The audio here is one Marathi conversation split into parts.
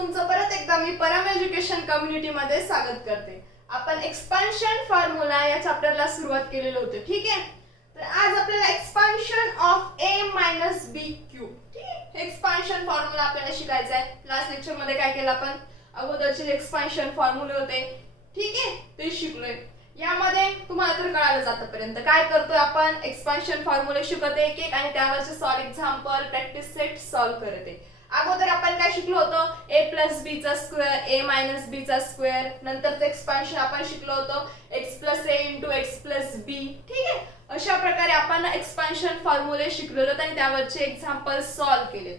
तुमचं परत एकदा मी परम एज्युकेशन कम्युनिटी मध्ये स्वागत करते। आपण एक्सपान्शन फॉर्म्युला या चॅप्टरला सुरुवात केलेली होती, ठीक आहे। तर आज आपल्याला expansion of a minus b cube, ठीक आहे। एक्सपान्शन फॉर्म्युला आपल्याला शिकायचा आहे। लास्ट लेक्चर मध्ये काय केलं आपण, अगोदरचे एक्सपान्शन फॉर्म्युले होते, ठीक आहे, ते शिकलोय। यामध्ये तुम्हाला तर कळालं जातपर्यंत काय करतोय आपण, एक्सपान्शन फॉर्म्युले शिकते एक एक आणि त्यावरचे solve example practice set solve करते। अगोदर आपण काय शिकलो होतो, a + b चा स्क्वेअर, a - b चा स्क्वेअर, नंतरचं एक्सपान्शन आपण शिकलो होतो x + a * x + b, ठीक आहे। अशा प्रकारे आपण एक्सपान्शन फॉर्म्युले शिकलेलो आणि त्यावरचे एक्झाम्पल सॉल्व केले।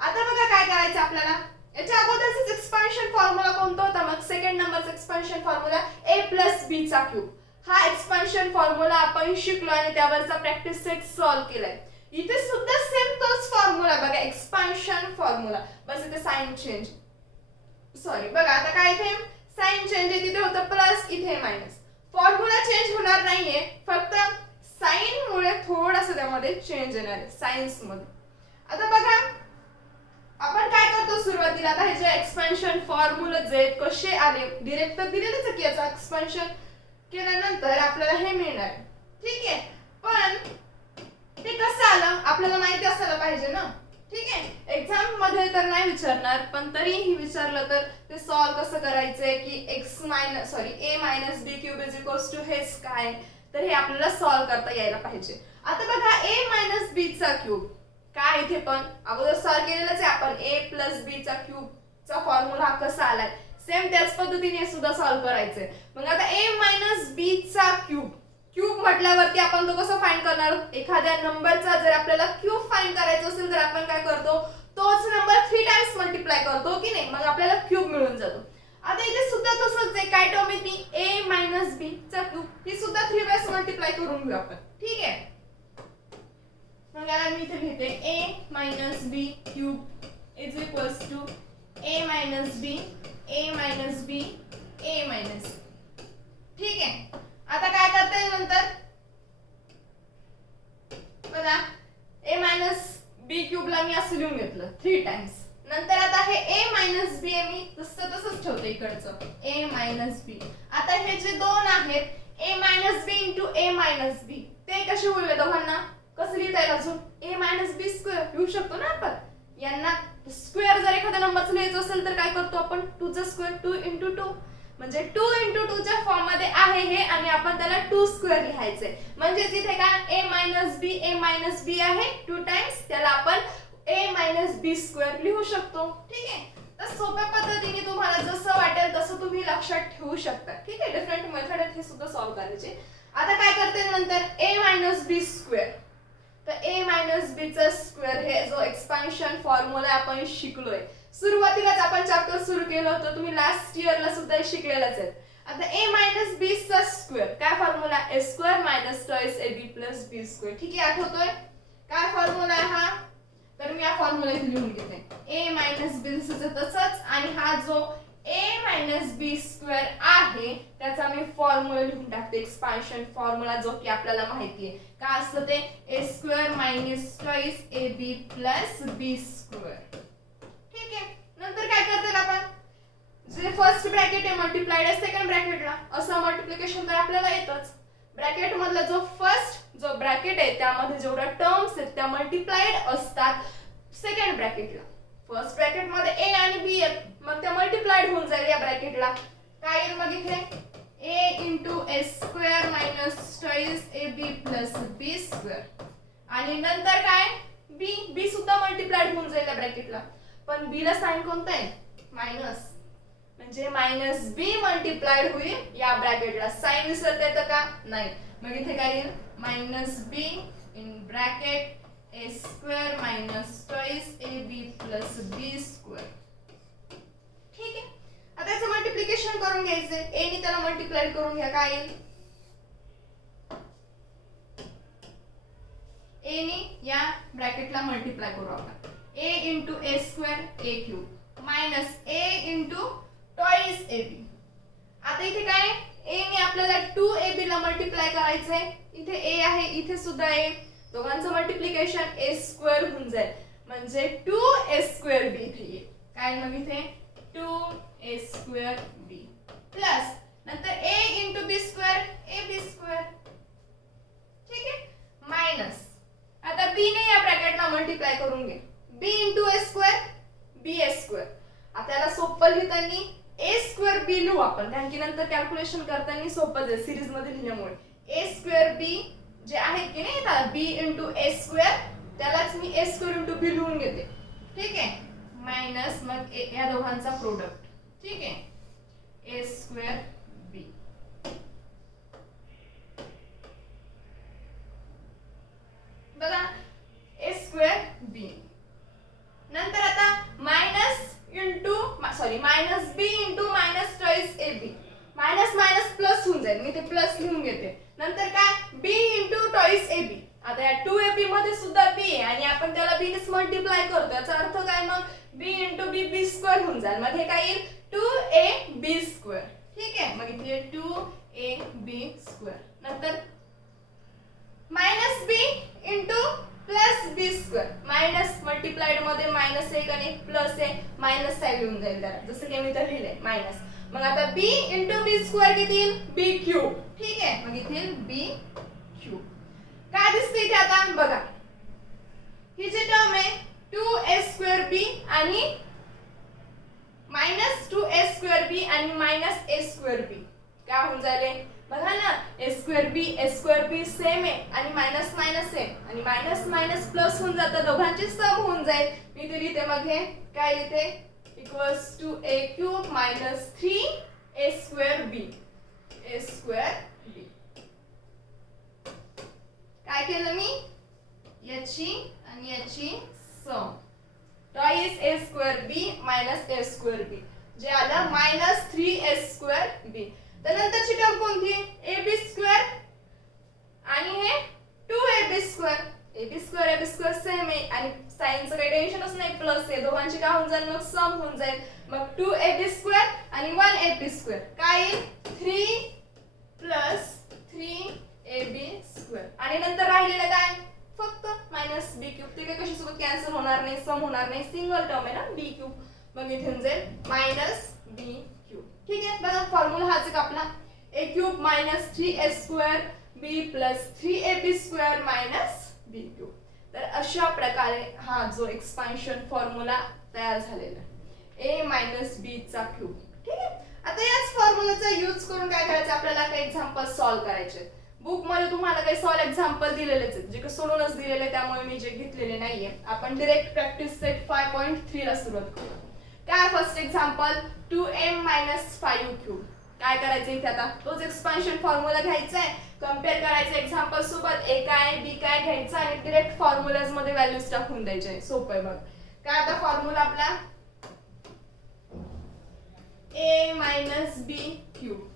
आता बघा काय करायचं आपल्याला, याच्या अगोदरच एक्सपान्शन फॉर्म्युला कोणता होता, मग सेकंड नंबरचा एक्सपान्शन फॉर्म्युला a + b चा क्यूब। हा एक्सपान्शन फॉर्म्युला आपण शिकलो आणि त्यावरचा प्रॅक्टिस सेट सॉल्व केलाय। इथे सुद्धा सेम तोच फॉर्म्युला बघा, एक्सपान्शन फॉर्म्युला, बस इथे साइन चेंज, सॉरी बघा आता काय इथे साइन चेंज आहे, तिथे होतं प्लस, इथे मायनस। फॉर्म्युला चेंज होणार नाहीये, फक्त साइन मुळे थोडंसं त्यामध्ये चेंज येणार आहे साइन्स मध्ये। आता बघा आपण काय करतो सुरुवातीला, आता हे जे एक्सपान्शन फॉर्म्युला जे कसे आले, डायरेक्ट तर दिलेलंच आहे की याचा एक्सपान्शन केल्यानंतर आपल्याला हे मिळणार, ठीक आहे। पण ते कसं आलं आपल्याला माहिती असायला पाहिजे ना, ठीक आहे। एक्झाम मध्ये तर नाही विचारणार, पण तरीही विचारलं तर ते सॉल्व कसं करायचंय की a - b क्यूब = हेच काय, तर हे आपल्याला सॉल्व करता यायला पाहिजे। आता बघा a - b चा क्यूब काय, इथे पण अगोदर सॉल्व केलेलंच आहे आपण, a + b चा क्यूब चा फॉर्म्युला कसा आलाय, सेम त्याच पद्धतीने सुद्धा सॉल्व करायचंय। मग आता a - b चा क्यूब, क्यूब म्हटल्यावरती आपण तो कसं फाइंड करणार, एखाद्या नंबरचा जर आपल्याला क्यूब फाइंड करायचा असेल तर आपण काय करतो, तोच नंबर 3 टाइम्स मल्टिप्लाय करतो की नाही, मग आपल्याला क्यूब मिळून जातो। आता इथे सुद्धा तसंच आहे, काय टर्म आहे ती a - b चा क्यूब, ही सुद्धा 3 वेळेस मल्टिप्लाय करून घेऊ आपण, ठीक आहे। मग याला मी इथे लिहिते a - b cube = a - b, ठीक आहे। आता काय करता येईल नंतर बघा, a - b क्यूब ला मी असं लिहून घेतलं 3 टाइम्स, नंतर आता हे a - b मी तसंच ठेवते इकडचं a - b। आता हे जे दोन आहेत a - b * a - b, ते कसे होईल दोघांना, कसं लिहिता येईल अजून, a - b स्क्वेअर लिहू शकतो ना आपण। यांना स्क्वेअर जर एखाद्या नंबरचं लिहायचं असेल तर काय करतो आपण, 2 चा स्क्वेअर 2 × 2, म्हणजे 2 × 2 च्या फॉर्म मध्ये आहे हे आणि आपण त्याला 2 स्क्वेअर लिहायचे, म्हणजे इथे काय a - b आहे 2 टाइम्स, त्याला आपण a - b स्क्वेअर लिहू शकतो, ठीक आहे। तर सोप्या पद्धतीने तुम्हाला जसं वाटेल तसं तुम्ही लक्षात ठेवू शकता, ठीक आहे। डिफरंट मेथड आहेत हे सुद्धा सॉल्व करायचे। आता काय करते नंतर a - b स्क्वेअर, तर a - b चा स्क्वेअर हे जो एक्सपान्शन फॉर्म्युला आपण शिकलोय, सुरुवातीलाच आपण चॅप्टर सुरू केलं होतं, तुम्ही लास्ट इयरला सुद्धा शिकलेलाच आहे। आता a - b चा स्क्वेअर काय formula, a² - 2ab + b square, ठीक आहे। आठवतोय काय फॉर्म्युला आहे हा, तर मी या फॉर्म्युला इथे लिहून घेते, a - b तसंच, आणि हा जो a - b स्क्वेअर आहे त्याचा मी फॉर्म्युला लिहून टाकते, एक्सपान्शन फॉर्म्युला जो की आपल्याला माहिती आहे काय असतं ते, a² - 2ab + b स्क्वेअर, ठीक आहे। नंतर काय करते आपण, जे फर्स्ट ब्रॅकेट आहे मल्टिप्लाइड आहे सेकंड ब्रॅकेटला, असं मल्टिप्लिकेशन तर आपल्याला येतच। ब्रॅकेट मधला जो फर्स्ट जो ब्रॅकेट आहे त्यामध्ये जेवढ्या टर्म्स आहेत त्या मल्टिप्लाइड असतात सेकंड ब्रॅकेटला। फर्स्ट ब्रॅकेट मध्ये a आणि b आहेत, मग त्या मल्टिप्लाइड होऊन जाईल या ब्रॅकेटला, काय येईल मग इथे a × a² - 2ab + b square, आणि नंतर काय b सुद्धा मल्टिप्लाइड होऊन जाईल या ब्रॅकेटला, पण b ला साइन कोणता आहे, मायनस, म्हणजे -b मल्टिप्लाइड होईल या ब्रॅकेटला, साइन विसरता येतं का, नाही, मग इथे काय येईल -b in bracket a² - 2ab + b square, ठीक आहे। आता याचं मल्टिप्लिकेशन करून घ्यायचंय, a ने त्याला मल्टिप्लाय करून घ्या, काय येईल a ने या ब्रॅकेटला मल्टिप्लाय करू आपण, a × a² a³ - a × 2ab। आता इथे काय a ने आपल्याला 2ab ला मल्टिप्लाय करायचंय, इथे a आहे इथे सुद्धा a, दोघांचं मल्टिप्लिकेशन a² होऊन जाईल, म्हणजे 2a² b इथे येईल, काय मग इथे 2a² b प्लस नंतर a into b square ab square, ठीक आहे, मायनस आता b ने या ब्रॅकेटला मल्टिप्लाय करून घे, b into a square b a square. आता याला सोपं लिहिताना a स्क्वेअर b लिहू आपण, कारण की नंतर कॅल्क्युलेशन करताना सोपं जाईल सिरीज मध्ये लिहिल्यामुळे. a स्क्वेअर b जे आहे की नाही आता b इंटू a स्क्वेअर त्यालाच मी a स्क्वेअर इंटू b लिहून घेते, ठीक आहे, मायनस मग या दोघांचा प्रोडक्ट, ठीक आहे, a स्क्वेअर b. बघा a स्क्वेअर b नंतर आता minus into sorry minus b into minus twice ab, minus minus plus होऊन जाईल, मी ते प्लस लिहून घेते. नंतर काय b इंटू ट्वाइस ab, आता या 2ab मध्ये सुद्धा b आहे आणि आपण त्याला b नेच मल्टिप्लाय करतो, याचा अर्थ काय मग b into b b square होऊन जाईल. मग हे काय येईल 2ab स्क्वेअर, ठीक आहे, मग इथे 2ab स्क्वेअर. नंतर minus b into plus b square, minus multiplied मध्ये मायनस एक आणि प्लस आहे, मायनस साइड येऊन जाईल त्याला, जसं की मी इथे लिहिलंय मायनस. मग आता b इंटू b स्क्वेअर किती येईल b क्यूब, ठीक आहे, मग इथे येईल b क्यूब. काय दिसते इथे आता बघा, ही जी टर्म आहे 2a स्क्वेअर b आणि मायनस 2a स्क्वेअर b आणि मायनस a स्क्वेअर b काय होऊन जाईल बघा ना, a स्क्वेअर b सेम आहे आणि मायनस मायनस आहे आणि मायनस मायनस प्लस होऊन जातं, दोघांची सम होऊन जाईल. मी ते लिहिते मग हे काय लिहिते equals to a cube minus 3a square b, a square b. काय केलं मी याची आणि याची sum twice a square b minus a square b जे आलं मायनस 3a स्क्वेअर b. तर नंतरची टर्म कोणती ab स्क्वेअर आणि हे 2ab square, ab square same आहे आणि साइनचं काही टेन्शनच नाही, प्लस आहे, दोघांची काय होऊन जाईल मग सम होऊन जाईल. मग 2ab स्क्वेअर आणि 1ab स्क्वेअर काय येईल 3 प्लस 3ab स्क्वेअर आणि नंतर राहिलेलं काय फक्त मायनस b क्यूब, ते काही कशासोबत कॅन्सल होणार नाही, सम होणार नाही, सिंगल टर्म आहे ना b क्यूब, मग इथे होऊन जाईल मायनस b क्यूब, ठीक आहे. बघा फॉर्म्युला हाच एक आपला a cube minus 3a square b plus 3ab square minus b cube. तर अशा प्रकारे हा जो एक्सपान्शन फॉर्म्युला तयार झालेला आहे a मायनस b चा क्यूब, ठीक आहे. आता याच फॉर्म्युलाचा यूज करून काय करायचं आपल्याला काही एक्झाम्पल सॉल्व्ह करायचे. बुक मध्ये तुम्हाला काही सॉल्व एक्झाम्पल दिलेलेच आहेत, जे सोडूनच दिलेले त्यामुळे मी जे घेतलेले नाहीये. आपण डायरेक्ट प्रॅक्टिस सेट 5.3 ला सुरुवात करू. काय first example 2m minus 5 cube. काय करायचं इथे आता तोच एक्सपान्शन फॉर्म्युला घ्यायचा आहे, कंपेअर करायचं एक्झाम्पल सोबत, a काय b काय घ्यायचं आणि डायरेक्ट फॉर्म्युलाज मध्ये व्हॅल्यूज टाकून द्यायचे. सोपं आहे. बघ काय आता फॉर्म्युला आपला a मायनस b क्यूब,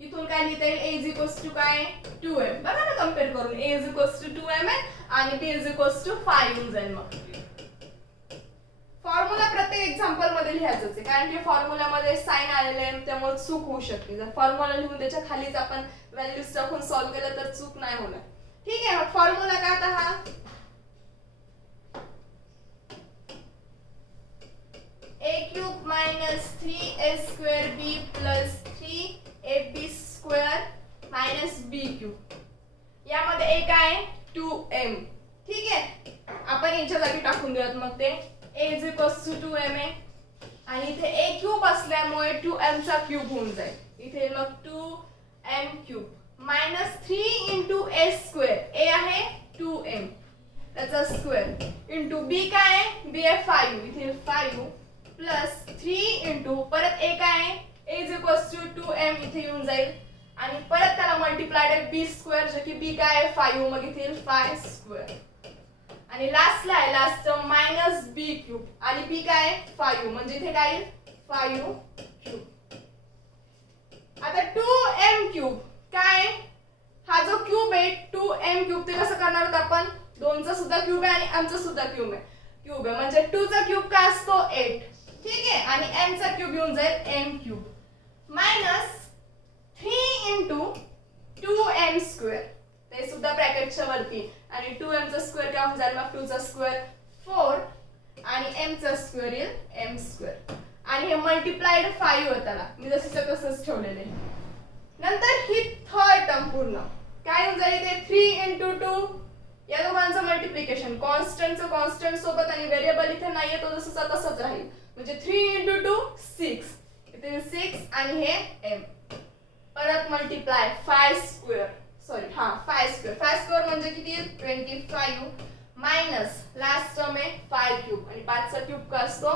इथून काय लिहिता येईल a इज इक्वल्स टू काय 2m, बघा ना कंपेअर करून a is equals to 2m आहे आणि b इज इक्वल्स टू 5 येऊन जाईल. मग फॉर्म्युला प्रत्येक एक्झाम्पल मध्ये लिहायचं आहे, कारण की फॉर्म्युला मध्ये साइन आलेले आहे त्यामुळे चूक होऊ शकते. जर फॉर्म्युला लिहून त्याच्या खालीच आपण व्हॅल्यूज टाकून सॉल्व्ह केलं तर चूक नाही होणार, ठीक आहे. मग फॉर्म्युला काय आता हा a cube minus 3a square b plus 3ab square minus b cube, यामध्ये a काय 2m, ठीक आहे. आपण याच्या जागी टाकून देऊयात, मग ते a is equals to 2m आहे आणि इथे a क्यूब असल्यामुळे 2m चा क्यूब होऊन जाईल. इथे मग 2m cube minus 3 into a square, a आहे 2m त्याचा स्क्वेअर इंटू b काय आहे b आहे 5, इथे 5 प्लस 3 इंटू परत a काय आहे a is equals to 2m इथे येऊन जाईल आणि परत त्याला मल्टिप्लाइड आहे b स्क्वेअर जे की b काय आहे 5, मग इथे येईल 5 स्क्वेअर आणि लास्टला आहे last term minus b cube आणि b काय आहे 5 म्हणजे इथे काय येईल 5 क्यूब. आता 2m क्यूब काय हा जो क्यूब आहे 2m क्यूब ते कसं करणार आहोत आपण, 2 चा सुद्धा क्यूब आहे आणि m चा सुद्धा क्यूब आहे म्हणजे 2 चा क्यूब काय असतो 8, ठीक आहे, आणि m चा क्यूब येऊन जाईल m cube minus 3 into 2m square, ते सुद्धा ब्रॅकेटच्या वरती आणि 2m चा स्क्वेअर काय होऊन जाईल मग 2 चा स्क्वेअर 4 आणि m चा स्क्वेअर येईल m स्क्वेअर. आणि हे मल्टिप्लाइड 5 होताना मी जसं तसंच ठेवलेले. नंतर ही थर्ड टर्म पूर्ण काय होऊन जाईल ते 3 into 2 या दोघांचं मल्टिप्लिकेशन कॉन्स्टंटचं कॉन्स्टंट सोबत आणि व्हेरिएबल इथे नाहीये तो जसंचा तसंच राहील म्हणजे 3 into 2 6 इथे 6 आणि हे m परत मल्टिप्लाय 5 स्क्वेअर सॉरी 5 स्क्वेअर म्हणजे किती 25 मायनस लास्ट टर्म आहे 5 क्यूब आणि 5 चा क्यूब काय असतो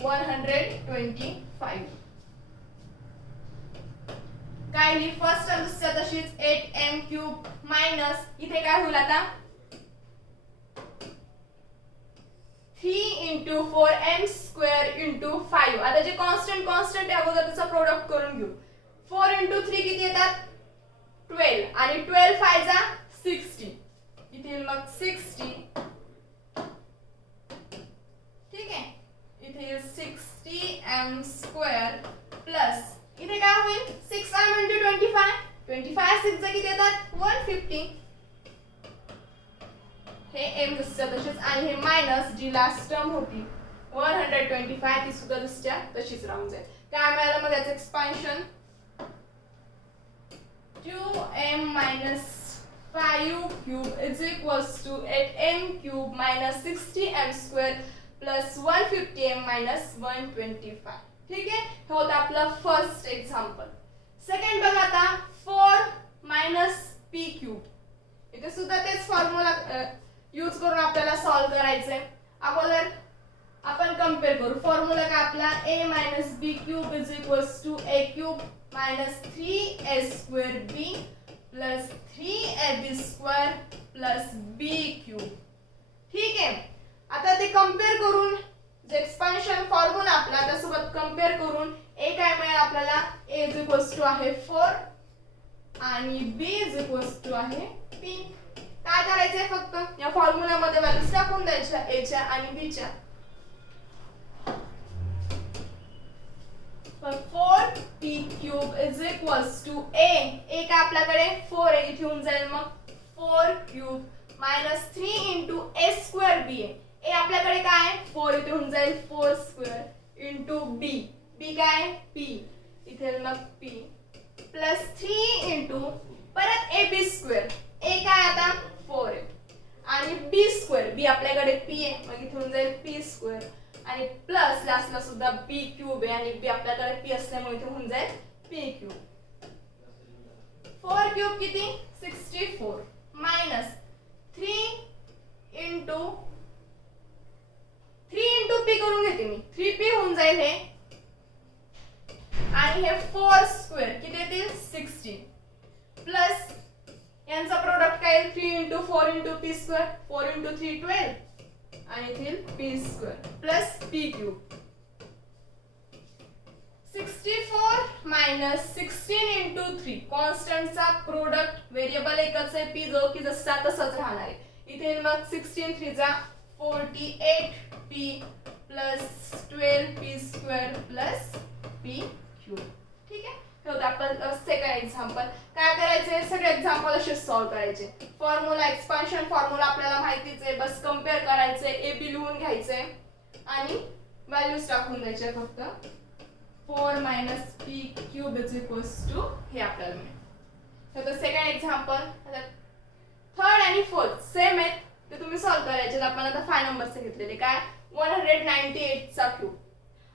125 काय ही फर्स्ट टर्म दुसऱ्या तशीच 8m क्यूब मायनस इथे काय होईल आता 3 into 4m square into 5 आता जे कॉन्स्टंट आहे अगोदर त्याचा प्रोडक्ट करून घेऊ 4 into 3 किती येतात 12 आणि 12 5 जा 60 इथे मग 60 ठीक आहे इथे 60m square प्लस इथे काय होईल 6m into 25 6 जा किती येतात 150 हे m दुसऱ्या तशीच आणि हे मायनस जी लास्ट टर्म होती 125 ती सुद्धा दुसऱ्या तशीच राहून जाईल काय मिळालं मग याचं expansion 2m minus 5 cube is equals to 8m cube minus 60m square plus 150m minus 125 ठीक आहे हे होतं आपलं फर्स्ट एक्झाम्पल. सेकंड बघा आता 4 minus p cube इथे सुद्धा तेच फॉर्म्युला यूज करून आपल्याला सॉल्व करायचंय. अगोदर आपण कंपेअर करू फॉर्म्युला काय आपला a minus b cube is equals to a cube minus 3a square b plus 3ab square plus b cube ठीक आहे. आता ते कंपेअर करून जे एक्सपान्शन फॉर्म्युला आपला त्यासोबत कंपेअर करून a काय मिळेल आपल्याला a is equals to आहे 4 आणि b is equals to आहे p. काय करायचंय फक्त या फॉर्म्युला मध्ये व्हॅल्यूज टाकून द्यायच्या a च्या आणि b च्या. 4p cube is equals to a काय आपल्याकडे 4 आहे इथे होऊन जाईल मग 4 cube minus 3 into a square b आहे a आपल्याकडे काय आहे 4 इथे होऊन जाईल 4 square into b काय p इथे मग p plus 3 into परत ab square a काय आता 4 आहे आणि b square b आपल्याकडे p आहे मग इथे होऊन जाईल p square आणि प्लस लास्टला सुद्धा b क्यूब आहे आणि b आपल्याकडे p असल्यामुळे इथे होऊन जाईल p क्यूब. 4 क्यूब किती 64 मायनस 3 into p करून घेते मी 3p होऊन जाईल हे आणि हे 4 स्क्वेअर किती येतील 16 प्लस यांचा प्रोडक्ट काय 3 into 4 into p square 4 into 3 12 आणि येथील p square plus p cube 64 minus 16 into 3 कॉन्स्टंटचा प्रोडक्ट व्हेरिएबल एकच आहे p जो की जसा तसाच राहणार आहे इथे मग 16 3 जा 48p plus 12p square plus p cube ठीक आहे. हे होतं आपलं सेकंड एक्झाम्पल. काय करायचे सगळे एक्झाम्पल असे सॉल्व करायचे. फॉर्म्युला एक्सपान्शन फॉर्म्युला आपल्याला माहितीच आहे बस कंपेअर करायचे ए बी लिहून घ्यायचे आणि व्हॅल्यूज टाकून द्यायचे फक्त 4 minus p cube is equals to हे आपल्याला मिळेल. हे होतं सेकंड एक्झाम्पल. थर्ड आणि फोर्थ सेम आहेत ते तुम्ही सॉल्व करायचे. आपण आता 5 नंबरचे घेतलेले काय 198 चा क्यूब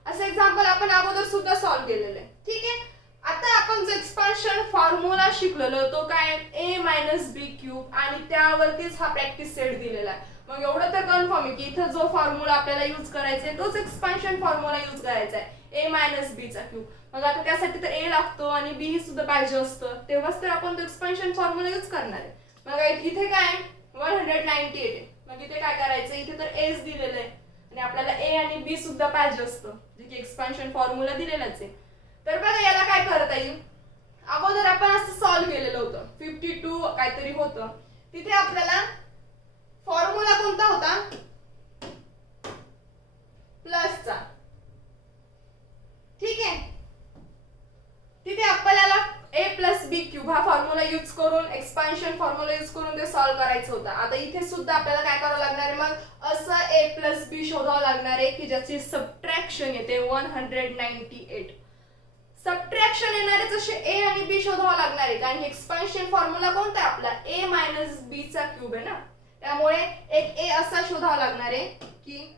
असं एक्झाम्पल आपण अगोदर सुद्धा सॉल्व केलेलं आहे ठीक आहे. आता आपण जो एक्सपान्शन फॉर्म्युला शिकलेलो तो काय a minus b क्यूब आणि त्यावरतीच हा प्रॅक्टिस सेट दिलेला आहे. मग एवढं तर कन्फर्म आहे की इथं जो फॉर्म्युला आपल्याला यूज करायचा आहे तोच एक्सपान्शन फॉर्म्युला यूज करायचा आहे a minus b चा क्यूब. मग आता त्यासाठी तर a लागतो आणि b ही सुद्धा पाहिजे असतं तेव्हाच तर आपण तो एक्सपान्शन फॉर्म्युला यूज करणार आहे. मग इथे काय 198 आहे मग इथे काय करायचं इथे तर a's दिलेलं आहे आणि आपल्याला a आणि b सुद्धा पाहिजे असतं जे की एक्सपान्शन फॉर्म्युला दिलेलाच आहे. तर बघा याला काय करता येईल अगोदर आपण असं सॉल्व केलेलं होतं 52 काहीतरी होतं तिथे आपल्याला फॉर्म्युला कोणता होता प्लसचा ठीक आहे. तिथे आपल्याला ए प्लस बी क्यूब हा फॉर्म्युला यूज करून एक्सपान्शन फॉर्म्युला यूज करून ते सॉल्व्ह करायचं होतं. आता इथे सुद्धा आपल्याला काय करावं लागणार आहे, मग असं ए प्लस बी शोधावं लागणार आहे की ज्याची सबट्रॅक्शन येते 198. सबट्रॅक्शन येणार आहे जसे ए आणि बी शोधावं लागणार आहे, कारण एक्सपान्शन फॉर्म्युला कोणता आहे आपला ए मायनस बी चा क्यूब आहे ना. त्यामुळे एक ए असा शोधावा लागणार आहे की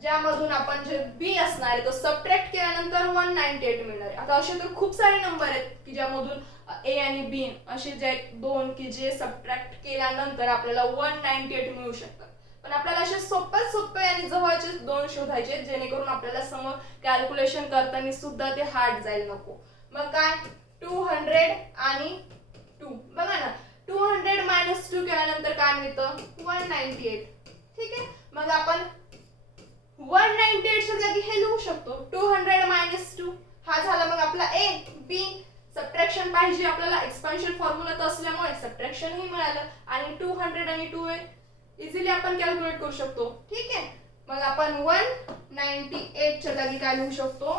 ज्यामधून आपण जे बी असणार आहे तो सबट्रॅक्ट केल्यानंतर 198 मिळणार आहे. आता असे तर खूप सारे नंबर आहेत की ज्यामधून ए आणि बी असे जे दोन की जे सबट्रॅक्ट केल्यानंतर आपल्याला 198 मिळू शकतात. पण आपल्याला असे सोपे आणि जवळचे दोन शोधायचे जेणेकरून आपल्याला समोर कॅल्क्युलेशन करताना सुद्धा ते हार्ड जायला नको. मग काय 200 आणि 2 बघा ना, 200 मायनस 2 केल्यानंतर काय मिळतं 198. ठीक आहे, मग आपण 198 च्या जागी हे लिहू शकतो 200 मायनस 2. हा झाला मग आपला ए. बी सबट्रॅक्शन पाहिजे आपल्याला, एक्सपान्शन फॉर्म्युला असल्यामुळे सबट्रॅक्शन ही मिळालं आणि 200 आणि 2 इझिली आपण कॅल्क्युलेट करू शकतो. ठीक आहे, मग आपण 198 च्या जागी काय लिहू शकतो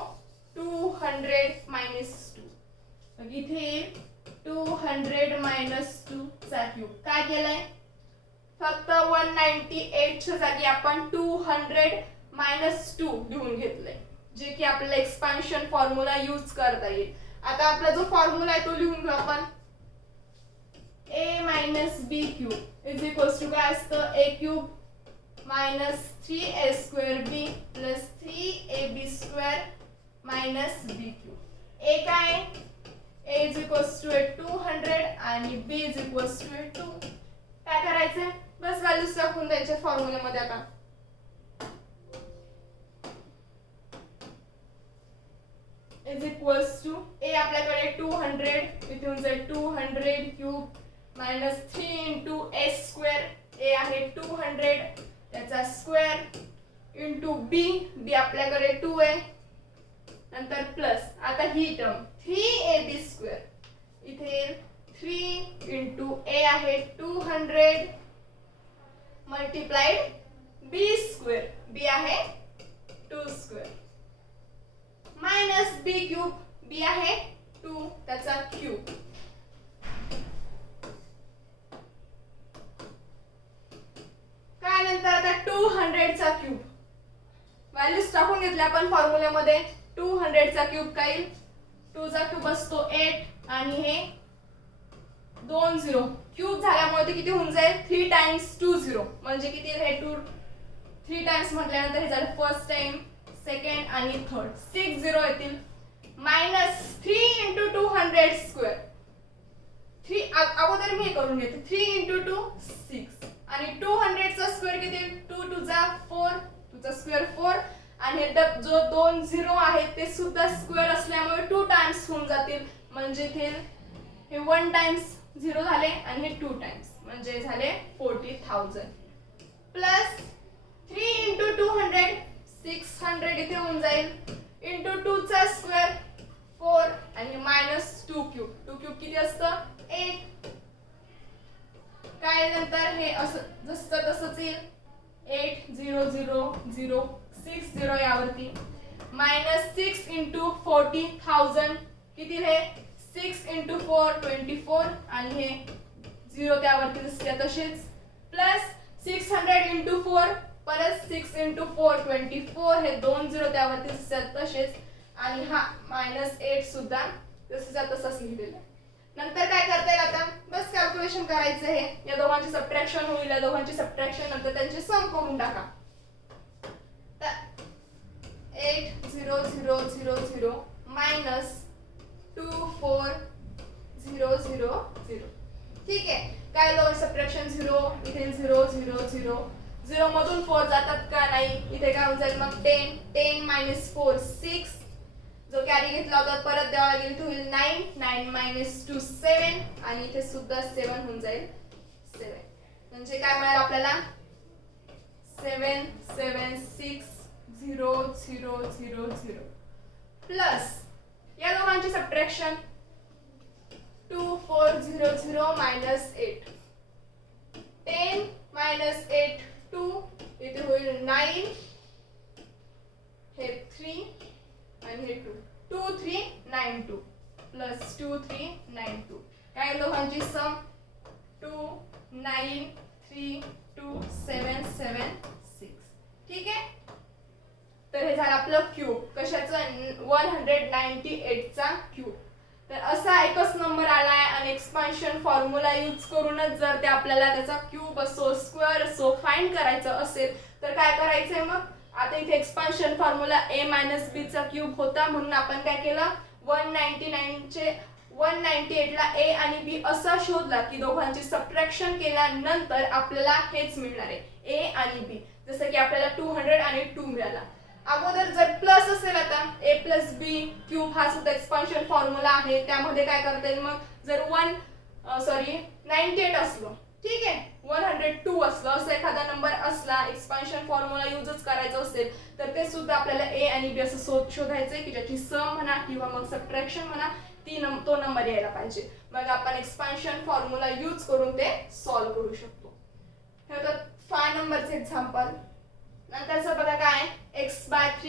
200 मायनस 2. मग इथे 200 मायनस 2 चा क्यूब काय केलंय, फक्त 198 च्या जागी आपण 200 मायनस 2 लिहून घेतलंय, जे की आपल्याला एक्सपान्शन फॉर्म्युला यूज करता येईल. आता आपला जो फॉर्म्युला आहे तो लिहून घेऊ आपण. A minus b cube is equals to काय असतं a cube minus 3a square b plus 3ab square minus b cube. A काय a इज इक्वल्स टू 200 आणि b इज इक्वल्स टू 2. काय करायचंय, बस व्हॅल्यूज टाकून द्यायच्या फॉर्म्युल्यामध्ये. आता इज इक्वल्स टू ए आपल्याकडे 200 इथून जाईल 200 क्यूब मायनस 3 इंटू ए स्क्वेअर. ए आहे 200 त्याचा स्क्वेअर इंटू बी. बी आपल्याकडे 2 आहे नंतर प्लस आता ही टर्म 3ab स्क्वेअर. इथे 3 इंटू ए आहे 200 मल्टिप्लाइड बी स्क्वेअर. बी आहे 2 स्क्वेअर मायनस बी क्यूब. बी आहे 2 त्याचा क्यूब. काय नंतर आता 200 चा क्यूब व्हॅल्यूज टाकून घेतल्या आपण फॉर्म्युल्यामध्ये. 200 चा क्यूब काय येईल, 2 चा क्यूब असतो 8 आणि हे 2 0 क्यूब झाल्यामुळे ते किती होऊन जाईल 3 टाइम्स 2 0 म्हणजे किती हे 2 3 टाइम्स म्हटल्यानंतर हे झालं फर्स्ट टाइम सेकंड आणि थर्ड 6 0 येतील. Minus 3 into 200 square. 3 अगोदर मी करून घेते 3 इंटू 2 6 आणि 200 चा स्क्वेअर किती 2 2 जा 4 2 चा स्क्वेअर 4 आणि हे जो 2 0 आहेत ते सुद्धा स्क्वेअर असल्यामुळे 2 टाइम्स होऊन जातील म्हणजे इथे हे 1 टाइम्स 0 झाले आणि हे 2 टाइम्स म्हणजे झाले 40,000 प्लस 3 इंटू 200 600 इथे होऊन जाईल इंटू 2 चा स्क्वेअर 4 आणि मायनस 2 क्यूब. 2 क्यूब किती असतं 8. काय नंतर हे असं जसं तसंच येईल 8 0 0 0 6 0 यावरती मायनस 6 इंटू 40,000 किती हे 6 इंटू 4 24 आणि हे 0 त्यावरती दिसते तसेच प्लस 600 इंटू 4 परत 6 इंटू 4 24 हे 2 0 त्यावरती दिसतात तसेच आणि हा मायनस 8 सुद्धा तसंच तसंच लिहिलेलं आहे. नंतर काय करता येईल आता बस कॅल्क्युलेशन करायचं आहे. या दोघांची सबट्रॅक्शन होईल, या दोघांची सबट्रॅक्शन नंतर त्यांचे सम करून टाका. 8 0 0 0 0 मायनस 2 4 0 0 0. ठीक आहे, काय दोन सबट्रॅक्शन 0 इथे 0 0 0 0 मधून 4 जातात का नाही, इथे काय होऊन जाईल मग 10 10 मायनस 4 6 जो कॅरी घेतला होता परत द्यावा लागेल तो होईल 9 9 मायनस 2 7 आणि इथे सुद्धा 7 होऊन जाईल 7 म्हणजे काय मिळेल आपल्याला 7 7 6 0 0 0 0 प्लस या दोघांची सबट्रॅक्शन 2 4 0 0 मायनस 8 10 मायनस 8 2 इथे होईल 9 हे 3 आणि हे 2 2 3 9 2 प्लस 2 3 9 2. काय दोघांची सम 2 9 3 2 7 7 6. ठीक आहे. तर हे झालं आपलं क्यूब. कशाचं 198 चा क्यूब. तर असा एकच नंबर आलाय आणि एक्सपान्शन फॉर्म्युला यूज करूनच जर ते आपल्याला त्याचा क्यूब असो स्क्वेअर असो फाइंड करायचं असेल तर काय करायचंय मग. आता इथे एक्सपान्शन फॉर्म्युला a - b चा क्यूब होता म्हणून आपण काय केलं 198 ला a आणि b असा शोधला की दोघांची सबट्रॅक्शन केल्यानंतर आपल्याला हेच मिळणार आहे a आणि b. जसं की आपल्याला 200 आणि 2 मिळाला. अगोदर जर प्लस असेल आता a + b क्यूब हा सुद्धा एक्सपान्शन फॉर्म्युला आहे. त्यामध्ये काय करता येईल मग जर 98 असलो ठीक आहे 102 असलं असं एखादा नंबर असला एक्सपान्शन फॉर्म्युला यूजच करायचं असेल तर ते सुद्धा आपल्याला a आणि b असं शोधायचंय की ज्याची सम म्हणा किंवा मग सबट्रॅक्शन म्हणा तो नंबर यायला पाहिजे. मग आपण एक्सपान्शन फॉर्म्युला यूज करून ते सॉल्व्ह करू शकतो. हे होतं 5 नंबरचे एक्झाम्पल. नंतरचं बघा काय x/3 -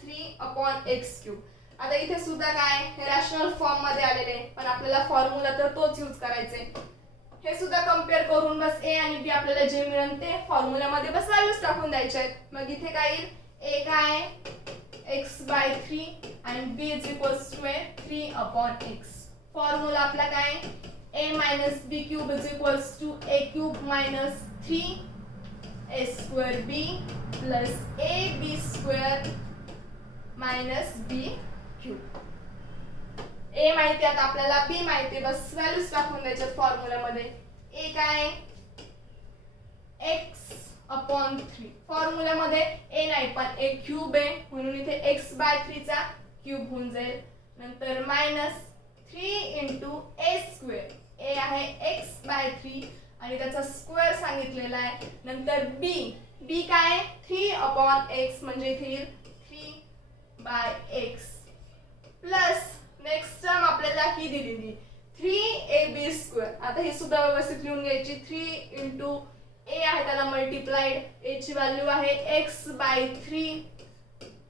3/x³. आता इथे सुद्धा काय हे रॅशनल फॉर्म मध्ये आलेले पण आपल्याला फॉर्म्युला तर तोच यूज करायचे. हे सुद्धा कंपेअर करून बस a आणि b आपल्याला जे मिळेल ते फॉर्म्युला मध्ये बस व्हॅल्यूज टाकून द्यायचे आहेत. मग इथे काय येईल a काय x/3 आणि b = 3/x. फॉर्म्युला आपला काय a - b³ = a³ - 3a²b plus ab² - b³. a माहिती आता आपल्याला b माहिती बस व्हॅल्यूज टाकून द्यायच्या फॉर्म्युला मध्ये. a काय x/3 फॉर्म्युला मध्ये a नाही पण a³ आहे म्हणून इथे x/3 चा क्यूब होऊन जाईल. नंतर -3 * a². a आहे x/3 आणि त्याचा स्क्वेअर सांगितलेला आहे. नंतर b काय 3/x म्हणजे इथे येईल 3/x प्लस नेक्स्ट टर्म आपल्याला ही दिलेली 3ab². आता ही सुद्धा व्यवस्थित लिहून घ्यायची. 3 * a आहे त्याला मल्टिप्लाइड a ची व्हॅल्यू आहे x/3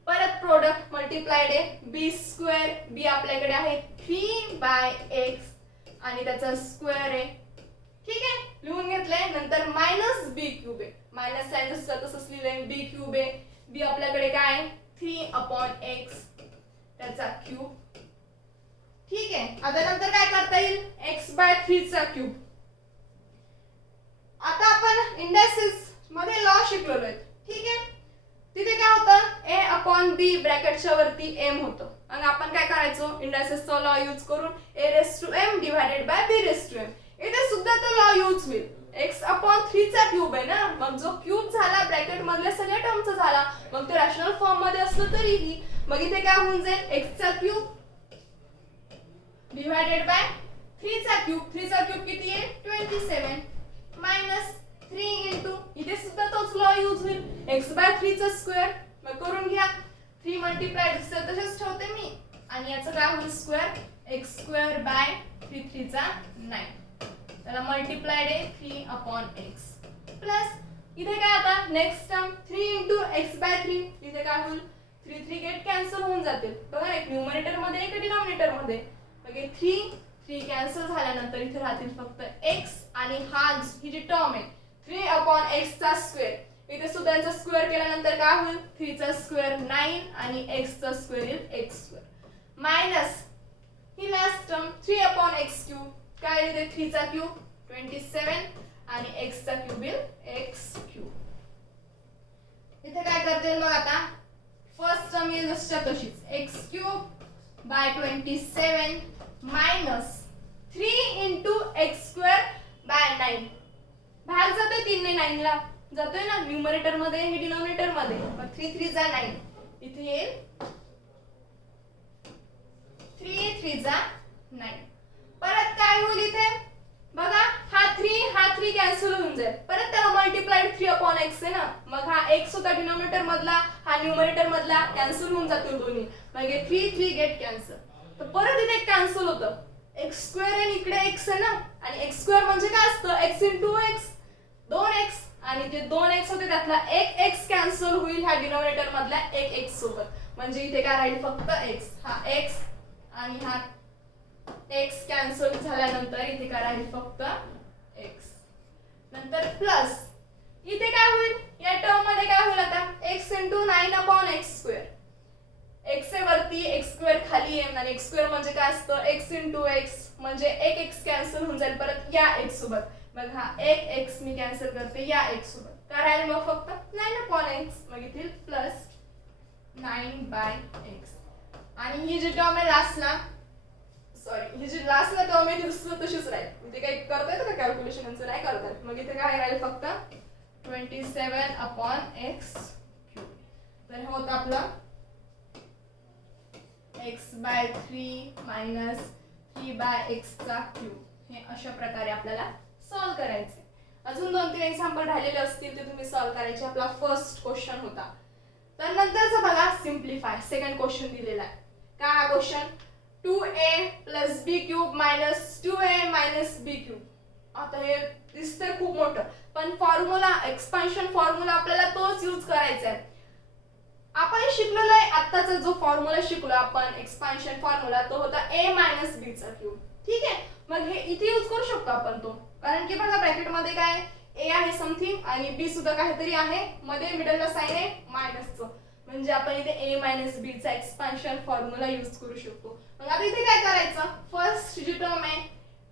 परत प्रोडक्ट मल्टिप्लाइड आहे b². b आपल्याकडे आहे 3/x आणि त्याचा स्क्वेअर आहे. ठीक आहे लिहून घेतलंय. नंतर -b³ आहे मायनस साइन तसंच लिहिलंय b³ आहे. b आपल्याकडे काय 3/x त्याचा क्यूब. ठीक आहे आता नंतर काय करता येईल x/3 चा क्यूब. आता आपण इंडायसेस मध्ये लॉ शिकलेलो आहे. ठीक आहे तिथे काय होतं a/b ब्रॅकेटच्या वरती m होतं आणि आपण काय करायचो इंडायसेसचा लॉ यूज करून a⁻m / b⁻m. इथे सुद्धा तो लॉ यूज होईल. x/3 चा क्यूब आहे ना मग जो क्यूब झाला ब्रॅकेट मधल्या सगळ्या टर्मचा झाला मग ते रॅशनल फॉर्म मध्ये असलं तरीही मग इथे काय होऊन जाईल x चा क्यूब डिवाइडेड बाय 3 चा क्यूब. 3 चा क्यूब किती आहे 27 -3 इथे सुद्धा तोच लॉ यूज होईल x/3 चा स्क्वेअर. मग करून घ्या 3 मल्टिप्लाइड तसेच ठेवते मी आणि याचं काय होईल स्क्वेअर x² / 3 चा 9 त्याला मल्टिप्लाइड आहे 3/x प्लस इथे काय आता नेक्स्ट टर्म 3 * x/3 इथे काय होईल 3 गेट कॅन्सल होऊन जातील बघा एक न्यूमरेटर मध्ये एक डिनॉमिनेटर मध्ये. मग 3 कॅन्सल झाल्यानंतर इथे राहतील फक्त x आणि ही जी टर्म आहे 3/x चा स्क्वेअर. इथे सुद्धा याचा स्क्वेअर केल्यानंतर काय होईल 3 चा स्क्वेअर 9 आणि x चा स्क्वेअर येईल x² मायनस ही लास्ट टर्म 3/x³ काय येते 3 चा क्यूब 27 आणि x चा क्यूब येईल x³. इथे काय करते मग आता फर्स्ट टर्म येईल जसच्या तशीच x³ / 27 मायनस 3 * x² / 9. भाग जातोय 3 ने 9 ला जातोय ना न्यूमरेटर मध्ये हे डिनॉमिनेटर मध्ये. मग 3 3 जा 9 इथे येईल 3 3 जा 9. परत काय होईल इथे बघा हा 3 कॅन्सल होऊन जाईल. परत त्याला मल्टिप्लाइड 3/x आहे ना मग हा x होता डिनॉमिनेटर मधला हा न्यूमरेटर मधला कॅन्सल होऊन जातील दोन्ही. मग 3 गेट कॅन्सल. तर परत इथे कॅन्सल होतं x² आणि इकडे x आहे ना आणि x² म्हणजे काय असतं x * x 2x आणि जे 2x होते त्यातला एक x कॅन्सल होईल ह्या डिनॉमिनेटर मधल्या एक x सोबत म्हणजे इथे काय राहील फक्त x. हा x आणि हा एक्स कॅन्सल झाल्यानंतर इथे काय राहील फक्त एक्स, नंतर प्लस इथे काय होईल, या टर्म मध्ये काय होईल आता x इंटू 9/x². x वरती x² खाली आहे आणि x² म्हणजे काय असतं x इंटू x, म्हणजे एक x कॅन्सल होऊन जाईल परत या x सोबत. मग हा एक x मी कॅन्सल करते या x सोबत, काय राहील मग फक्त 9/x. मग इथे प्लस 9/x. आणि ही जी टर्म आहे लास्टला, सॉरी ही जी लास्टला टर्म आहे ती तशीच राहील. इथे काही करता येतं का कॅल्क्युलेशन, यांचं नाही करता येत. मग इथे काय राहील फक्त 27/x². तर हे होतं आपलं x/3 मायनस 3/x³. हे अशा प्रकारे आपल्याला सॉल्व करायचे. अजून 2-3 एक्झाम्पल राहिलेले असतील ते तुम्ही सॉल्व करायचे. आपला फर्स्ट क्वेश्चन होता. तर नंतरचा बघा सिम्प्लिफाय, सेकंड क्वेश्चन दिलेला आहे. काय हा question, 2a + b³ minus 2a minus b³. आता हे दिसतंय खूप मोठं, पण फॉर्म्युला एक्सपान्शन फॉर्म्युला आपल्याला तोच यूज करायचा आहे. आपण शिकलेलो आहे आत्ताचा जो फॉर्म्युला शिकलो आपण एक्सपान्शन फॉर्म्युला, तो होता a मायनस b³. ठीक आहे, मग हे इथे यूज करू शकतो आपण तो, कारण की बघा ब्रॅकेट मध्ये काय a आहे समथिंग आणि b सुद्धा काहीतरी आहे, मध्ये मिडलला साइन आहे मायनसचं, म्हणजे आपण इथे a मायनस b चा एक्सपान्शन फॉर्म्युला यूज करू शकतो. मग आता इथे काय करायचं, फर्स्ट जी टर्म आहे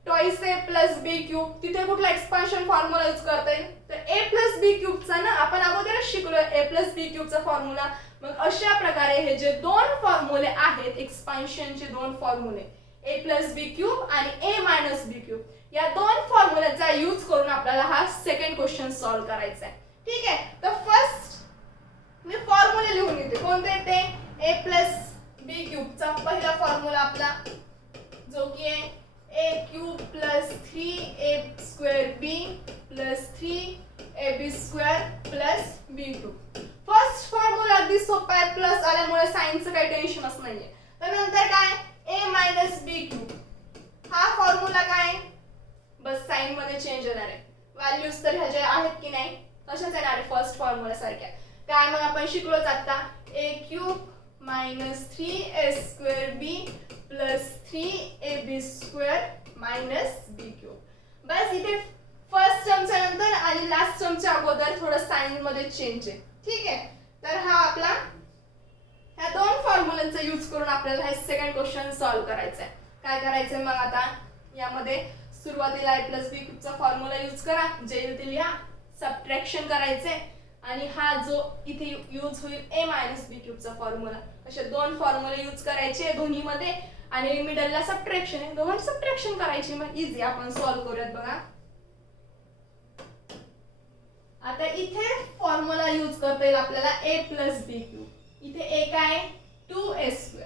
टॉइस a प्लस b³, तिथे कुठला एक्सपान्शन फॉर्म्युला यूज करता येईल, तर a प्लस b³ चा ना आपण अगोदरच शिकलोय a प्लस b³ चा फॉर्म्युला. मग अशा प्रकारे हे जे दोन फॉर्म्युले आहेत एक्सपान्शनचे, दोन फॉर्म्युले a प्लस b³ आणि a मायनस b³, या दोन फॉर्म्युल्याचा यूज करून आपल्याला हा सेकंड क्वेश्चन सॉल्व करायचा आहे. ठीक आहे, तर फर्स्ट मी फॉर्म्युले लिहून घेते. कोणते ते a प्लस b³ चा पहिला फॉर्म्युला आपला जो की आहे a³ plus 3a²b plus 3ab² plus b³. First formula अगदी सोपा आहे, प्लस आल्यामुळे साइनचं काही टेन्शनच नाहीये. तर नंतर काय a मायनस b³, हा फॉर्म्युला काय बस साइन मध्ये चेंज येणार आहे. व्हॅल्यूज तर ह्याचे आहेत की नाही तशाच येणार आहे फर्स्ट फॉर्म्युला सारख्या. काय मग आपण शिकलोच आता a³ minus 3a²b plus 3ab² minus b³. बस इथे फर्स्ट टर्मच्या नंतर आणि लास्ट टर्मच्या अगोदर थोडं साइन मध्ये चेंज आहे. ठीक आहे, तर हा आपला ह्या दोन फॉर्म्युलांचा यूज करून आपल्याला हे सेकंड क्वेश्चन सॉल्व करायचा आहे. काय करायचंय मग आता, यामध्ये सुरुवातीला a प्लस b³ चा फॉर्म्युला यूज करा, जे येईल ते लिहा, सबट्रॅक्शन करायचे आणि हा जो इथे यूज होईल a मायनस b³ चा फॉर्म्युला, असे दोन फॉर्म्युले यूज करायचे दोन्ही मध्ये आणि मिडलला सबट्रॅक्शन आहे, दोघांची सबट्रॅक्शन करायची. मग इझी आपण सॉल्व करूयात. बघा आता इथे फॉर्म्युला यूज करता येईल आपल्याला a प्लस b³. इथे a काय 2a²,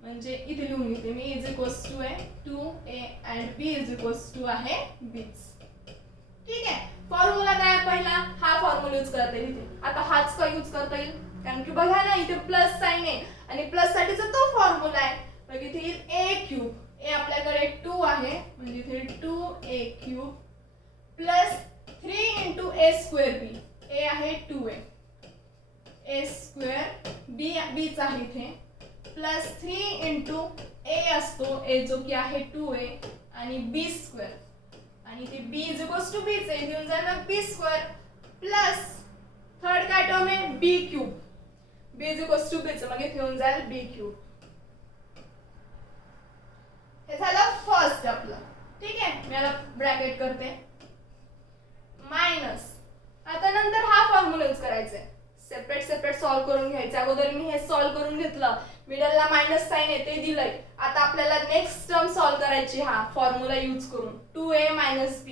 म्हणजे इथे लिहून घेते मी इज इक्वल्स टू आहे 2a and b is equals to आहे b. ठीक आहे, फॉर्म्युला काय पहिला हा फॉर्म्युला यूज करता येईल इथे. आता हाच का यूज करता येईल, कारण की बघा ना इथे प्लस साइन आहे आणि प्लस साठीचा तो फॉर्म्युला आहे. मग इथे येईल a³, a आपल्याकडे 2 आहे म्हणजे इथे 2a³ plus 3 into a²b, a आहे 2a, a² b चा आहे इथे प्लस 3 into a असतो, a जो की आहे 2a आणि b² आणि इथे b is equals to b चे घेऊन जाईल मग b² प्लस थर्ड काय टर्म आहे b³, b is equals to b चे मग इथे येऊन जाईल b³. हे झालं फर्स्ट आपलं. ठीक आहे, मी याला ब्रॅकेट करते मायनस. आता नंतर हा फॉर्म्युला यूज करायचा आहे, सेपरेट सेपरेट सॉल्व करून घ्यायचं. अगोदर मी हे सॉल्व करून घेतलं, मिडलला मायनस साइन आहे ते दिलंय. आता आपल्याला नेक्स्ट टर्म सॉल्व करायची हा फॉर्म्युला यूज करून 2a minus b,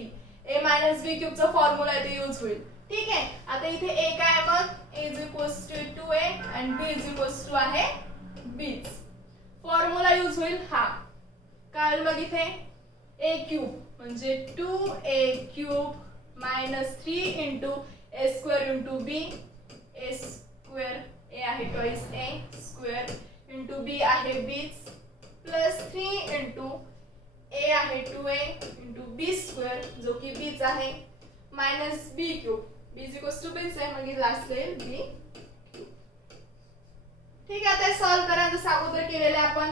a minus b³ चा फॉर्म्युला इथे यूज होईल. ठीक आहे, आता इथे a काय मग a is equals to 2a and b is equals to आहे b. फॉर्म्युला यूज होईल हा, काय मग इथे a³ म्हणजे 2a³ minus 3 into a² into b, a² a आहे ट्वाइस a² into b आहे b प्लस 3 into a आहे 2a into b² जो की b चा आहे minus b³, b is equals to b चे मग लास्ट येईल b³. ठीक आहे, आता सॉल्व करा जसं अगोदर केलेलं आपण.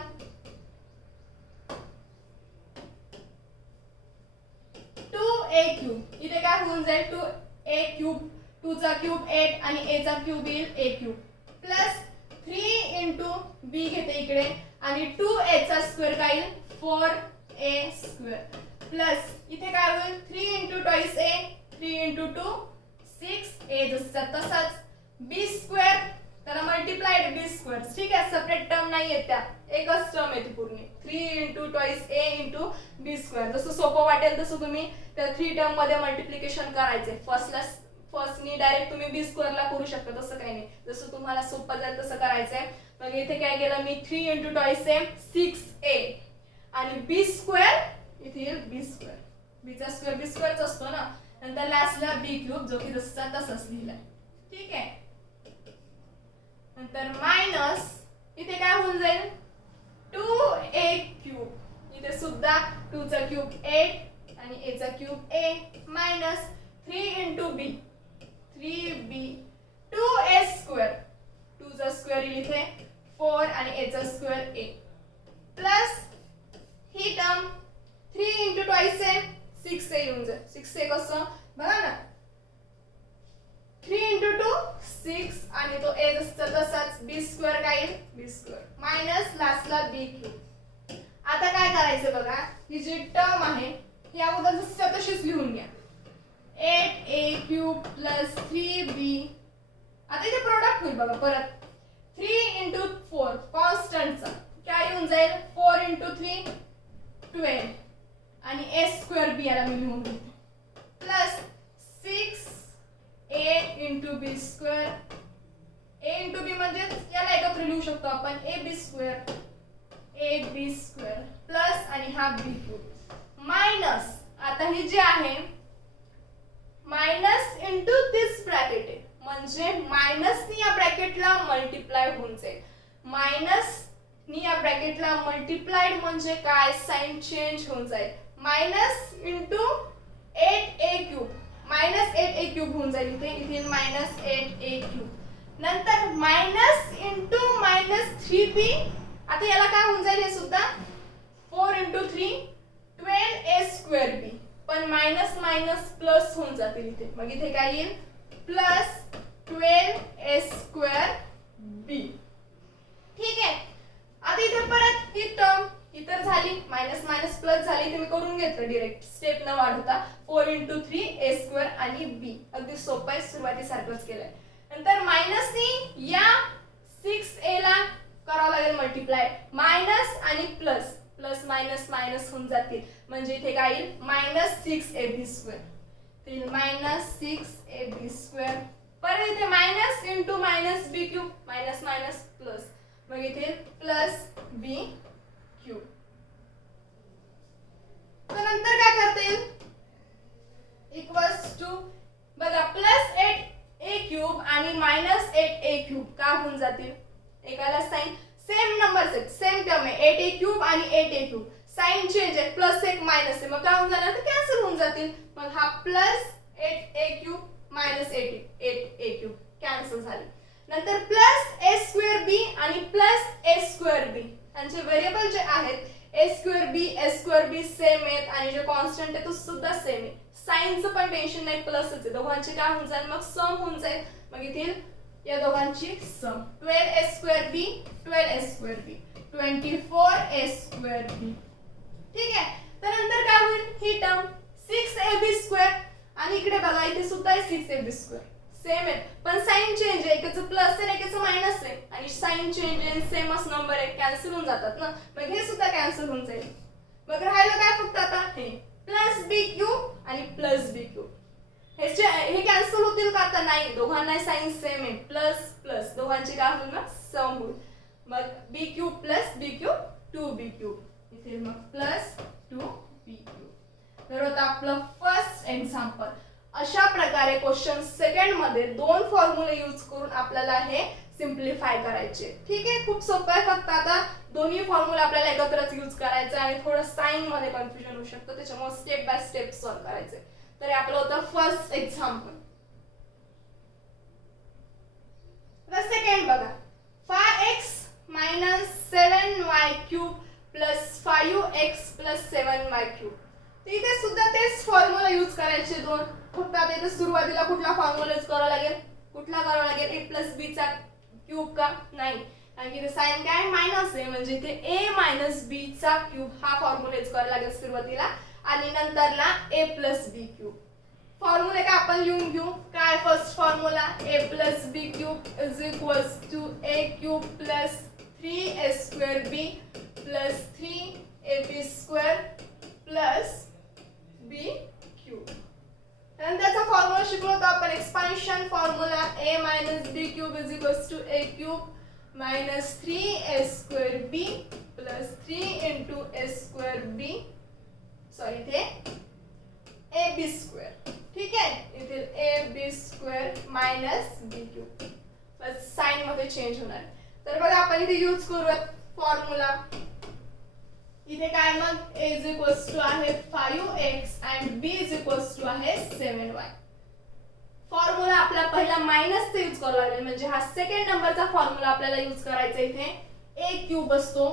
2a क्यूब इथे काय होऊन जाईल 2a क्यूब 2 चा क्यूब 8 आणि a चा क्यूब येईल a cube plus 3 into b घेते इकडे आणि 2a चा स्क्वेअर काय येईल 4a स्क्वेअर प्लस इथे काय होईल 3 into twice a 3 into 2 6a जसा तसाच b स्क्वेअर त्याला मल्टिप्लाइड b स्क्वेअर ठीक आहे सेपरेट टर्म नाही आहे त्या एकच टर्म आहे ती पूर्ण 3 into twice a into b square जसं सोपं वाटेल तसं तुम्ही त्या 3 टर्म मध्ये मल्टिप्लिकेशन करायचे फर्स्टनी डायरेक्ट तुम्ही b स्क्वेअर ला करू शकता तसं काही नाही जसं तुम्हाला सोपं जाईल तसं करायचंय मग इथे काय केलं मी 3 इंटू ट्वाइस a 6a आणि b स्क्वेअर इथे येईल b स्क्वेअर b चा स्क्वेअर b स्क्वेअरच असतो ना नंतर लास्टला b क्यूब जो की जसा तसाच लिहिलाय ठीक आहे नंतर मायनस इथे काय होऊन जाईल 2a क्यूब इथे सुद्धा 2 चा क्यूब 8 आणि a चा cube a minus 3 into b 3b 2a square 2 चा स्क्वेअर येईल इथे 4 आणि a चा square a plus he term 3 into twice a 6a येऊन जाईल 6a कसं बघा ना 3 इंटू 2 6 आणि तो a जसा तसाच b स्क्वेअर काय येईल b स्क्वेअर मायनस लास्टला b क्यूब आता काय करायचं बघा ही जी टर्म आहे ही अगोदर जसं तशीच लिहून घ्या 8a क्यूब प्लस 3b आता इथे प्रोडक्ट होईल बघा परत 3 इंटू 4 कॉन्स्टंटचा काय येऊन जाईल 4 इंटू 3 12 आणि a स्क्वेअर b याला मी लिहून घेते plus 6a into b square a into b म्हणजे याला एकत्र लिहू शकतो आपण ab स्क्वेअर प्लस आणि हा b क्यूब मायनस आता ही जी आहे मायनस इंटू दिस ब्रॅकेट आहे म्हणजे मायनस नी या ब्रॅकेटला मल्टिप्लाय होऊन जाईल मायनस नी या ब्रॅकेटला मल्टिप्लाइड म्हणजे काय साइन चेंज होऊन जाईल minus into 8a cube minus 8a cube होऊन जाईल इथे मायनस 8a क्यूब नंतर मायनस इंटू मायनस 3b आता याला काय होऊन जाईल हे सुद्धा 4 इंटू 3 12a स्क्वेअर b पण मायनस मायनस प्लस होऊन जातील इथे मग इथे काय येईल प्लस 12a स्क्वेअर b ठीक आहे आता इथे परत ही टर्म इतर झाली मायनस मायनस प्लस झाली तुम्ही करून घेतलं डायरेक्ट स्टेप न वाढवता 4 इंटू 3a स्क्वेअर आणि b अगदी सोपं आहे सुरुवातीसारखंच केलंय नंतर मायनस नी या 6a ला करावं लागेल मल्टिप्लाय मायनस आणि प्लस प्लस मायनस मायनस होऊन जातील म्हणजे इथे काय येईल minus 6ab square minus 6ab square परत इथे minus into minus b cube minus minus plus मग इथे प्लस b क्यूब तर नंतर काय करता येईल इक्वल्स टू बघा प्लस 8a क्यूब आणि मायनस 8a क्यूब का होऊन जातील एकाला साइन सेम नंबर्स आहेत सेम टर्म आहे 8a क्यूब आणि 8a क्यूब साइन चेंज आहे प्लस एक मायनस आहे मग काय होऊन जाणार तर कॅन्सल होऊन जातील मग हा plus 8a cube minus 8a cube cancel झाले नंतर प्लस a स्क्वेअर b आणि प्लस a स्क्वेअर b यांचे व्हेरिएबल जे आहेत a स्क्वेअर b सेम आहेत आणि जे कॉन्स्टंट आहे तो सुद्धा सेम आहे साइनचं पण टेन्शन नाही प्लसच आहे दोघांचे काय होऊन जाईल मग सम होऊन जाईल मग इथे या दोघांची सम 12a square b 12a square b 24a square b ठीक आहे तर नंतर काय होईल ही टर्म 6ab स्क्वेअर आणि इकडे बघा इथे सुद्धा आहे 6ab स्क्वेअर सेम आहे पण साइन चेंज आहे एकाचं प्लस आहे एकाचं मायनस आहे आणि साइन चेंज आहे सेमच नंबर आहे कॅन्सल होऊन जातात ना मग हे सुद्धा कॅन्सल होऊन जाईल मग राहिलं काय फक्त आता हे प्लस b क्यूब आणि प्लस b क्यूब हे कॅन्सल होतील का आता नाही दोघांना साइन सेम आहे प्लस प्लस दोघांचे काय होईल मग सम होईल मग b cube plus b cube 2b cube इथे मग प्लस 2b क्यूब तर होता आपलं फर्स्ट एक्झाम्पल अशा प्रकारे क्वेश्चन सेकंड मध्ये दोन फॉर्म्युले यूज करून आपल्याला हे सिम्प्लिफाय करायचे ठीक आहे खूप सोपं आहे फक्त आता दोन्ही फॉर्म्युला आपल्याला एकत्रच यूज करायचे आणि थोडं साइन मध्ये कन्फ्युजन होऊ शकतं त्याच्यामुळे स्टेप बाय स्टेप सॉल्व्ह करायचे तर हे आपलं होतं फर्स्ट एक्झाम्पल द सेकंड बघा 5x minus 7y cube plus 5x plus 7y cube तर इथे सुद्धा तेच फॉर्म्युला यूज करायचे दोन. फक्त आता इथे सुरुवातीला कुठला फॉर्म्युला यूज करावा लागेल, करावा लागेल a प्लस बी चा क्यूब का नाही, कारण की इथे साइन काय मायनस आहे, म्हणजे इथे a मायनस बी चा क्यूब हा फॉर्म्युला यूज करावा लागेल सुरुवातीला, आणि नंतरला a plus b cube. Formula काय आपण लिहून घेऊ. काय first formula a plus b cube is equals to a cube plus 3a square b plus 3ab square plus b cube. त्याचा फॉर्म्युला शिकलो होतो आपण expansion formula a minus b cube is equals to a cube minus 3a square b plus 3 into a square b, sorry इथे ab स्क्वेअर. ठीक आहे, इथे ab square minus b cube, बस साइन मध्ये चेंज होणार. तर बघा आपण इथे यूज करूयात फॉर्म्युला. इथे काय मग a इज इक्वल्स टू आहे 5x and b is equals to आहे 7y. फॉर्म्युला आपला पहिला मायनस चा यूज करावा लागेल, म्हणजे हा सेकंड नंबरचा फॉर्म्युला आपल्याला यूज करायचा. इथे a क्यूब असतो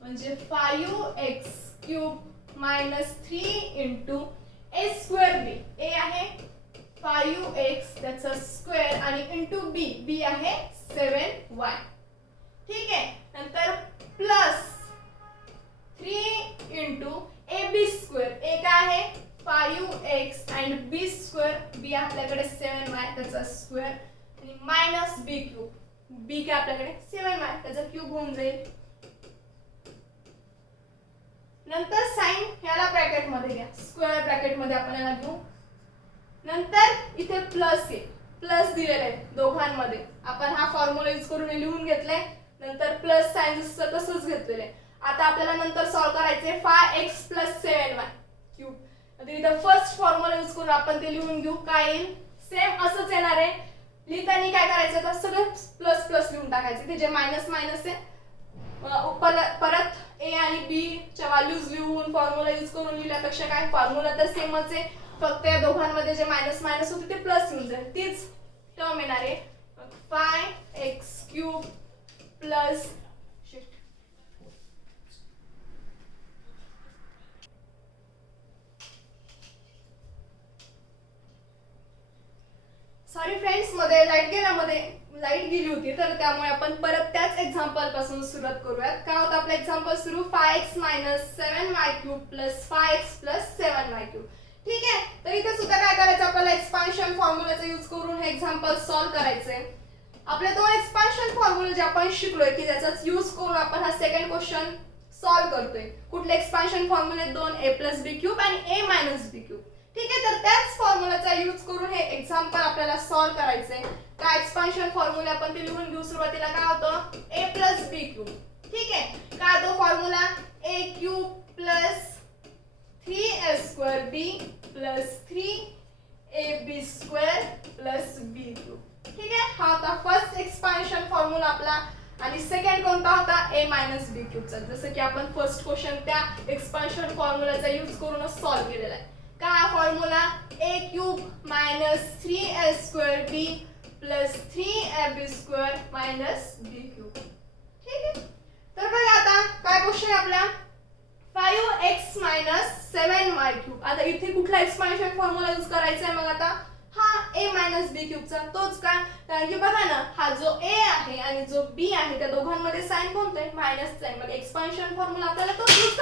म्हणजे 5x cube minus 3 into a square b. a आहे 5x त्याचा स्क्वेअर आणि इंटू b आहे 7y. ठीक आहे, नंतर plus 3 into ab square. a काय आहे 5x and b square, b आपल्याकडे 7y त्याचा स्क्वेअर, आणि मायनस b क्यूब. b काय आपल्याकडे 7y त्याचा क्यूब होऊन जाईल. नंतर साइन ह्याला ब्रॅकेट मध्ये घ्या, स्क्वेअर ब्रॅकेट मध्ये आपण याला घेऊ. नंतर इथे प्लस आहे, प्लस दिलेले आहे दोघांमध्ये. आपण हा फॉर्म्युला यूज करून लिहून घेतलाय, नंतर प्लस साइन तसंच घेतलेलं आहे. आता आपल्याला नंतर सॉल्व करायचे 5x प्लस 7y क्यूब. तर इथं फर्स्ट फॉर्म्युला यूज करून आपण ते लिहून घेऊ. काय येईल, सेम असंच येणार आहे. लिहिताना काय करायचं, तर सगळं प्लस प्लस लिहून टाकायचे. इथे जे मायनस मायनस आहे परत a आणि b च्या व्हॅल्यूज लिहून फॉर्म्युला यूज करून लिहिल्यापेक्षा काय फॉर्म्युला तर सेमच आहे, फक्त या दोघांमध्ये जे मायनस मायनस होते ते प्लस येऊन जाईल. तीच टर्म येणार आहे 5x cube plus sorry friends, मध्ये लाईट गेली होती, तर त्यामुळे आपण परत त्याच एक्झाम्पल पासून सुरुवात करूयात. काय होतं आपलं एक्झाम्पल सुरू 5x minus 7y cube plus 5x plus 7y cube. ठीक आहे, तर इथे सुद्धा काय करायचं आपल्याला एक्सपान्शन फॉर्म्युलाचा यूज करून हे एक्झाम्पल सॉल्व करायचंय. आपले दोन एक्सपान्शन फॉर्म्युला जे आपण शिकलोय की त्याचाच यूज करून आपण हा सेकंड क्वेश्चन सॉल्व करतोय. कुठले एक्सपान्शन फॉर्म्युले दोन, a प्लस बी क्यूब आणि a मायनस बी क्यूब. ठीक आहे, तर त्याच फॉर्म्युलाचा यूज करून हे एक्झाम्पल आपल्याला सॉल्व करायचंय. काय एक्सपान्शन फॉर्म्युला आपण ते लिहून घेऊ. सुरुवातीला काय होतं a प्लस बी क्यूब. ठीक आहे, काय तो formula a cube plus 3a square b plus 3ab square plus b cube. ठीक आहे, हा होता फर्स्ट एक्सपान्शन फॉर्म्युला आपला. आणि सेकंड कोणता होता a मायनस बी क्यूबचा, जसं की आपण फर्स्ट क्वेश्चन त्या एक्सपान्शन फॉर्म्युलाचा यूज करूनच सॉल्व केलेला आहे. काय formula a cube minus 3a square b plus 3ab square minus b cube. ठीक आहे, तर बघा आता काय क्वेश्चन आपला 5x मायनस 7y क्यूब. आता इथे कुठला एक्सपान्शन फॉर्म्युला यूज करायचा आहे, मग आता हा a मायनस बी क्यूबचा तोच का, कारण की बघा ना हा जो a आहे आणि जो b आहे त्या दोघांमध्ये साइन कोणतं आहे मायनस साइन, मग एक्सपान्शन फॉर्म्युला आपल्याला तोच यूज